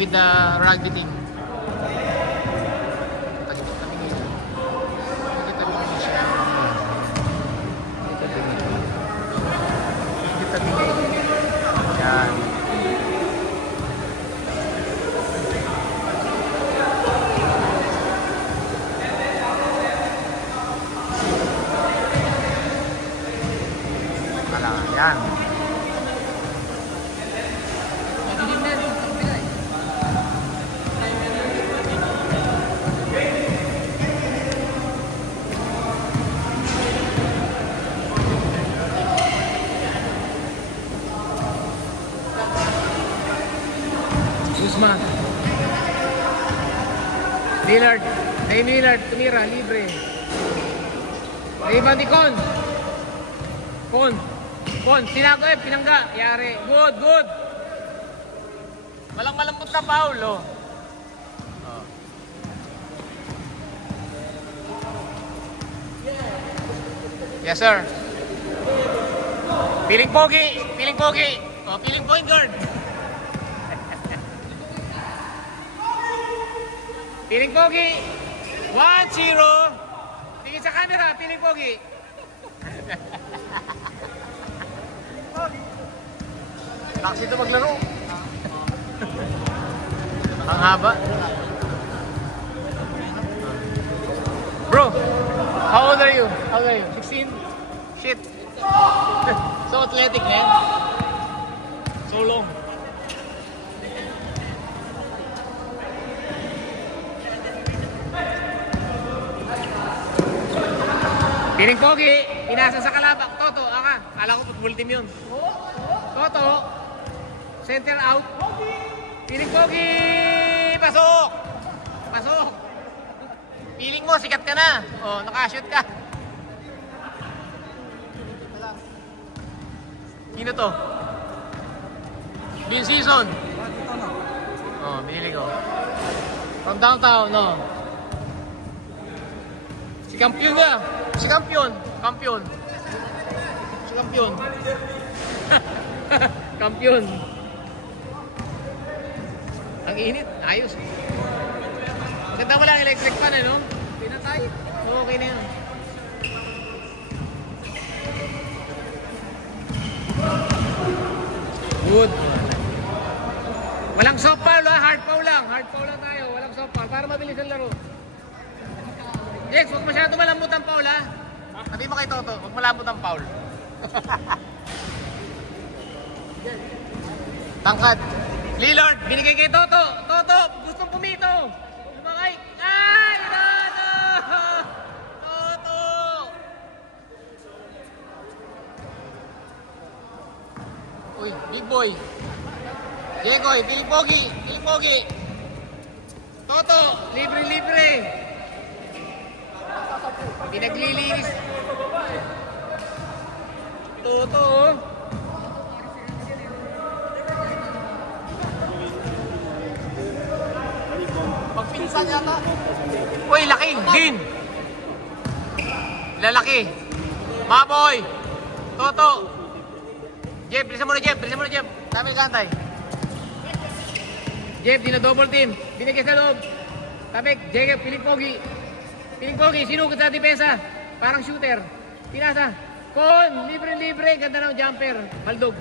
with the rugby team. Yan. Yan. Usman. Lillard. Hey Lillard, tumira, libre. Rebound ni Con. Con, sinago pinangga. Yari. Good. Walang malambot na foul, oh. Yes, sir. Piling pogi. Oh, piling point guard. Piling pogi. 1-0. Tingin sa camera, piling pogi. Lakas ito maglaro. Ang haba. Bro, how old are you? 16? Shit. So athletic, man. So long. Piling pogi, pinasa sa kalabak. Toto, kala ko football team yun. Toto, center out. Piling pogi, pasok. Piling mo, sikat ka na. Oh, nakashoot ka. Sino to? Bin season. Oh, binili ko. From downtown, no. Si kampiyon nga. Si kampiyon. Kampiyon. Ang init. Ayos. Maganda mo lang electric fan, no? Pinatay. Okay na yun. Good. Walang soft foul, ha? Hard foul lang tayo. Walang soft foul para mabilis ang laro. Yes, huwag masyado malambot ang foul, ha? Sabi mo kay Toto, huwag malambot ang foul. Tangkad. Lillard, binigay kay Toto. Toto, gustong pumito. Sumakay. Ay, Toto! Uy, big boy. Jegoy, piling pogi. Toto, libre. Pinaglilinis. Toto. Pagpinsan yata. Uy, laki. Gin. Lalaki. Maboy. Toto. Jeff, bilisan mo na Jeff. Dami kantay. Jeff, dina-double team. Binigay sa loob. Tabik, Jeff, piling pogi. Sinugod sa depensa. Parang shooter. Pinasa. Con, libre. Ganda ng jumper. Haldog.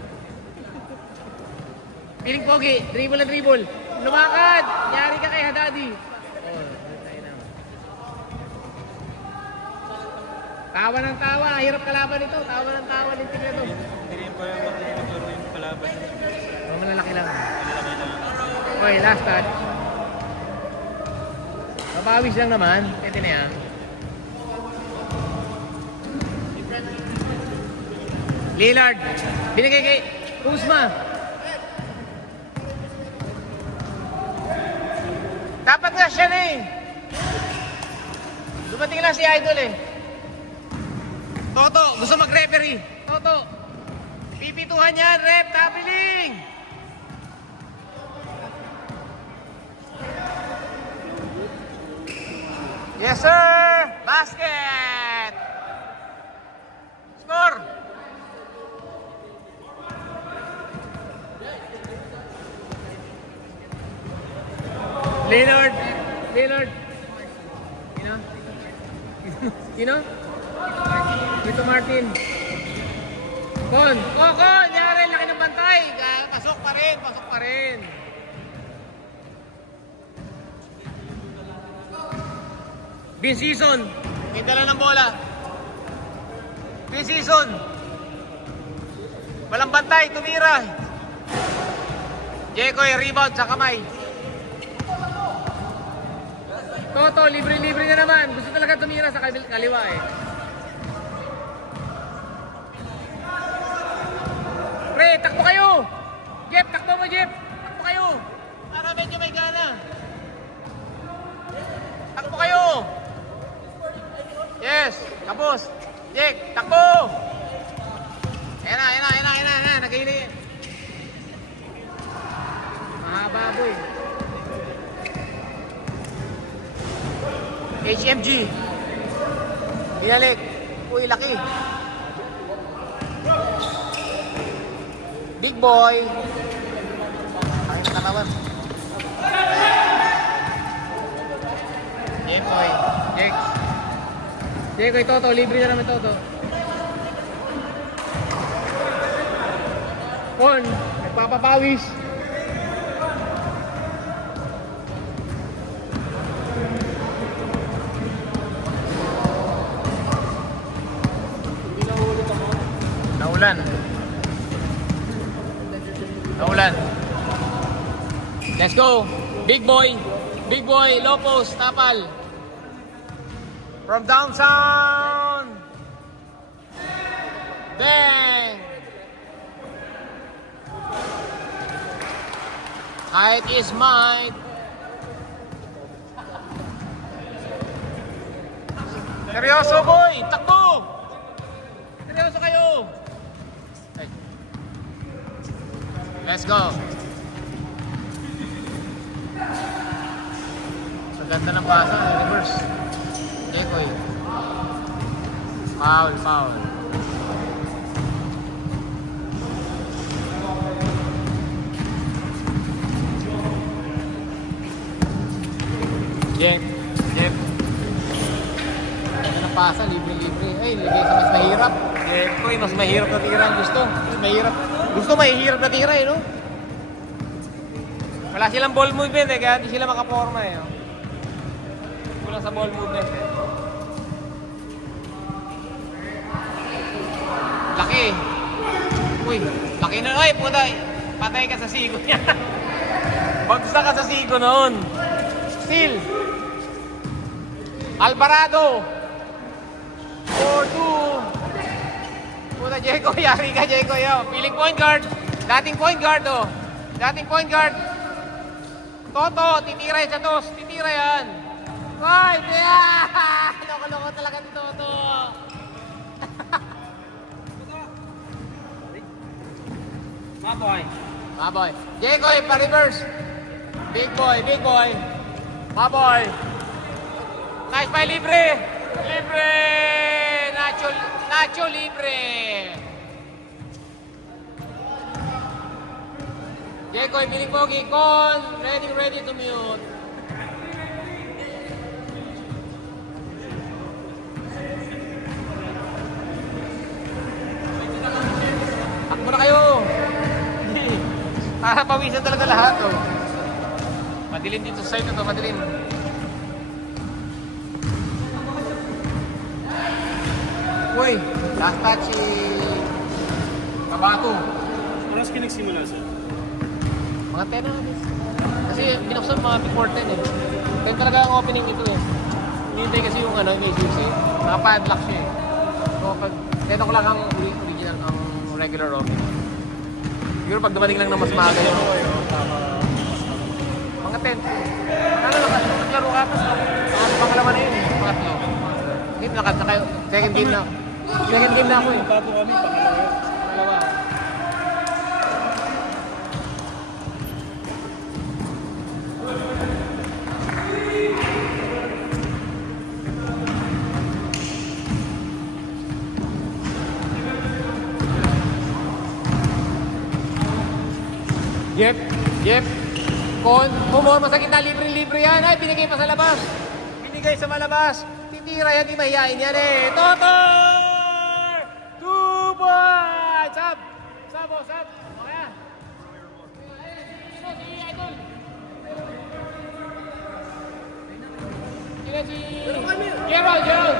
Piling pogi. Dribble. Lumakad. Yari ka kay Hadadi. Tawa ng tawa. Hirap kalaban ito. Tawa ng tawa. Lintig na ito. Hindi rin pa maglaro yung kalaban. Malalaki lang. Okay, last touch. Mapawis lang naman. Ito na yan. Lillard. Binigay kay Kuzma. Dapat nga siya na eh. Dumating lang si Idol eh. Toto, gusto mag-referee. Toto. Pipituhan yan, ref. Tapiling. Yes, sir! Basket! Score! Leonard. Leonard. Sino? Sino? Dito Martin. Kon. Oh, Kon. Yari, laki ng bantay. Pasok pa rin. Pasok pa rin. Bin Season. Hintala ng bola. Bin Season. Walang bantay. Tumira. Jekoy, rebound sa kamay. Toto, libre-libre na naman. Gusto talaga tumira sa kaliwa eh. Pre, takbo kayo! Jeff, takbo mo Jeff! Takbo kayo! Para medyo may gana. Takbo kayo! Yes! Tapos! Jake, takbo! Ayan na. Nag-iili. Mahaba boy. HMG. Binalik. Uy, laki. Big boy. Ay, nakatawan. Jekoy. Jekoy, Toto. Libre na naman Toto. Kon, nagpapapawis. Naulan. Let's go. Big boy, low post, tapal. From downtown. Bang. Height is mine. Seryoso boy, takbo. Seryoso kayo. Let's go. Sa ganda ng pasa, reverse. Jekoy. Foul. Jeff. Ganda ng pasa, libre-libre. Ay, ligay sa mas mahirap. Jekoy, mas mahirap na tira ang gusto. Mas mahirap. Gusto mahihirap na tira eh, no? Wala silang ball movement eh, kaya hindi sila makaporma eh. Kulang sa ball movement eh. Laki. Uy, laki na. Ay, puta. Patay ka sa sigo niya. Bagsa ka sa sigo noon. Steal. Alvarado. 4-2. Puta, Jekoy, yari ka, Jekoy. Feeling point guard. Dating point guard, oh. Dating point guard. Toto, titira yan sa tos. Titira yan. Ay, loko-loko talaga ni Toto. Maboy. Jekoy, pa-reverse. Big boy. Maboy. Nice by libre. Nacho libre. Jekoy, piling pogi. Kon, ready to mute. Takbo na kayo. Para pawisan talaga lahat, oh. Madilim dito sa side na to, madilim. Uy, last touch si Kabato. Oras ka nagsimula sir? Mga 10 na natin. Kasi binuksan mga before 10 eh. 10 talaga ang opening ito eh. Hinihintay kasi yung ano, may susi. Naka-padlock siya eh. So pag 10 o'clock ang original, ang regular opening. Siguro pag dumating lang na mas maaga yun. Mga 10. Naglaro ka pa sa pangalaman na yun eh. Pangatlo. Hindi, nakanta kayo. Second game na. Second game na ako eh. Bago kami, pangalawa. Yep. Pumorma sa kita, libre-libre yan. Ay, binigay pa sa labas. Binigay sa malabas. Titira yan, di mahihain yan eh. Totor! 2 points! Sab! Sab, oh, sab. Okay. Sino si... Gerald, Gerald!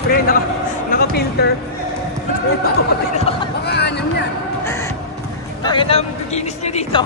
Pre, naka-filter. Baka anam yan. Bakit ang bikinis nyo dito?